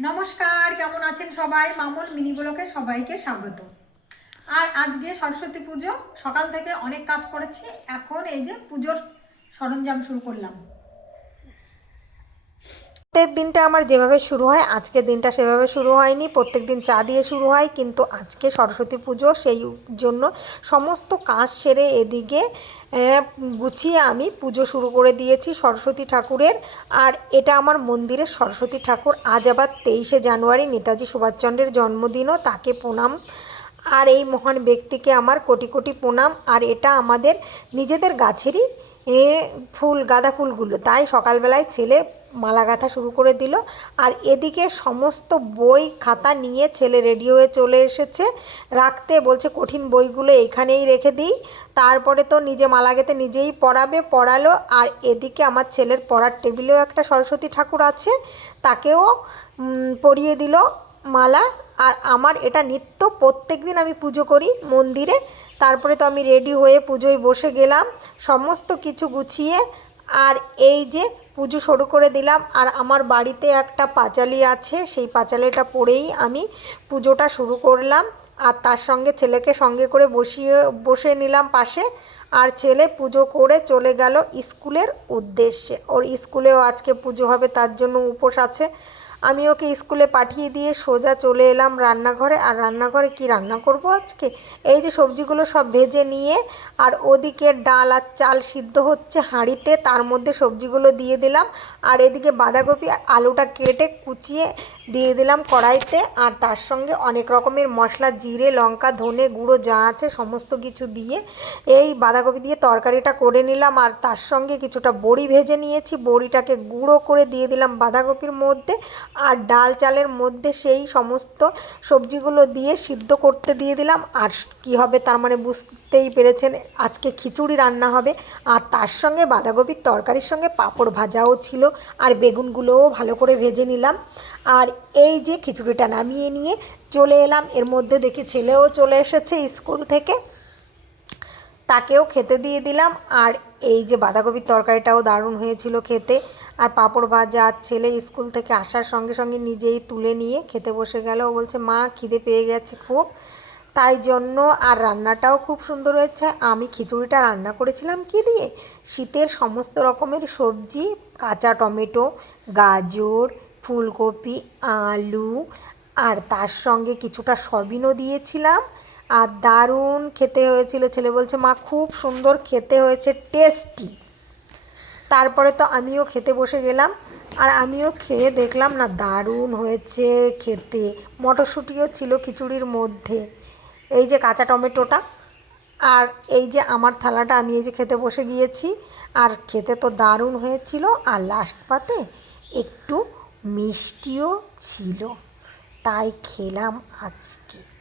নমস্কার, কেমন আছেন সবাই? মামুল মিনি ব্লকে সবাইকে স্বাগত। আর আজকে সরস্বতী পুজো, সকাল থেকে অনেক কাজ করেছি। এখন এই যে পুজোর সরঞ্জাম শুরু করলাম। প্রত্যেক দিনটা আমার যেভাবে শুরু হয় আজকের দিনটা সেভাবে শুরু হয়নি। প্রত্যেক দিন চা দিয়ে শুরু হয়, কিন্তু আজকে সরস্বতী পুজো, সেই জন্য সমস্ত কাজ সেরে এদিকে গুছিয়ে আমি পুজো শুরু করে দিয়েছি সরস্বতী ঠাকুরের। আর এটা আমার মন্দিরের সরস্বতী ঠাকুর। আজ আবার তেইশে জানুয়ারি, নেতাজি সুভাষচন্দ্রের জন্মদিনও, তাকে প্রণাম। আর এই মহান ব্যক্তিকে আমার কোটি কোটি প্রণাম। আর এটা আমাদের নিজেদের গাছেরই ফুল, গাঁদা ফুলগুলো। তাই সকালবেলায় ছেলে মালা গাঁথা শুরু করে দিল। আর এদিকে সমস্ত বই খাতা নিয়ে ছেলে রেডি হয়ে চলে এসেছে। রাখতে বলছে, কঠিন বইগুলো এইখানেই রেখে দিই। তারপরে তো নিজে মালা গেঁথে নিজেই পড়াবে, পড়ালো। আর এদিকে আমার ছেলের পড়ার টেবিলেও একটা সরস্বতী ঠাকুর আছে। তাকেও পরিয়ে দিল মালা। আর আমার এটা নিত্য প্রত্যেক দিন আমি পুজো করি মন্দিরে। তারপরে তো আমি রেডি হয়ে পুজোয় বসে গেলাম। সমস্ত কিছু গুছিয়ে আর এই যে পুজো শুরু করে দিলাম, আর আমার বাড়িতে একটা পাঁচালি আছে, সেই পাঁচালিটা পরেই আমি পুজোটা শুরু করলাম। আর তার সঙ্গে ছেলেকে সঙ্গে করে বসিয়ে বসে নিলাম পাশে। আর ছেলে পুজো করে চলে গেল স্কুলের উদ্দেশ্যে। ওর স্কুলেও আজকে পুজো হবে, তার জন্য উপোস আছে। আমি ওকে স্কুলে পাঠিয়ে দিয়ে সোজা চলে এলাম রান্নাঘরে। আর রান্নাঘরে কি রান্না করব আজকে? এই যে সবজিগুলো সব ভেজে নিয়ে আর ওদিকে ডাল আর চাল সিদ্ধ হচ্ছে হাঁড়িতে, তার মধ্যে সবজিগুলো দিয়ে দিলাম। আর এদিকে বাঁধাকপি আর আলুটা কেটে কুচিয়ে দিয়ে দিলাম কড়াইতে। আর তার সঙ্গে অনেক রকমের মশলা, জিরে, লঙ্কা, ধনে গুঁড়ো যা আছে সমস্ত কিছু দিয়ে এই বাঁধাকপি দিয়ে তরকারিটা করে নিলাম। আর তার সঙ্গে কিছুটা বড়ি ভেজে নিয়েছি। বড়িটাকে গুঁড়ো করে দিয়ে দিলাম বাঁধাকপির মধ্যে। আর ডাল চালের মধ্যে সেই সমস্ত সবজিগুলো দিয়ে সিদ্ধ করতে দিয়ে দিলাম। আর কি হবে তার মানে বুঝতেই পেরেছেন, আজকে খিচুড়ি রান্না হবে। আর তার সঙ্গে বাঁধাকপির তরকারির সঙ্গে পাঁপড় ভাজাও ছিল আর বেগুনগুলোও ভালো করে ভেজে নিলাম। আর এই যে খিচুড়িটা নামিয়ে নিয়ে চলে এলাম। এর মধ্যে দেখি ছেলেও চলে এসেছে স্কুল থেকে। তাকেও খেতে দিয়ে দিলাম। আর এই যে বাঁধাকপির তরকারিটাও দারুণ হয়েছিল খেতে। আর পাঁপড় ভাজা ছেলে স্কুল থেকে আসার সঙ্গে সঙ্গে নিজেই তুলে নিয়ে খেতে বসে গেল। ও বলছে, মা, খিদে পেয়ে গেছে খুব। তাই জন্য আর রান্নাটাও খুব সুন্দর হয়েছে। আমি খিচুড়িটা রান্না করেছিলাম কি দিয়ে? শীতের সমস্ত রকমের সবজি, কাঁচা টমেটো, গাজর, ফুলকপি, আলু, আর তার সঙ্গে কিছুটা সবিনও দিয়েছিলাম। আর দারুণ খেতে হয়েছিল। ছেলে বলছে, মা, খুব সুন্দর খেতে হয়েছে, টেস্টি। তারপরে তো আমিও খেতে বসে গেলাম, আর আমিও খেয়ে দেখলাম, না, দারুণ হয়েছে খেতে। মটরশুঁটিও ছিল খিচুড়ির মধ্যে। এই যে কাঁচা টমেটোটা, আর এই যে আমার থালাটা, আমি এই যে খেতে বসে গিয়েছি, আর খেতে তো দারুণ হয়েছিল, আর লাস্ট পাতে একটু মিষ্টিও ছিল। তাই খেলাম আজকে।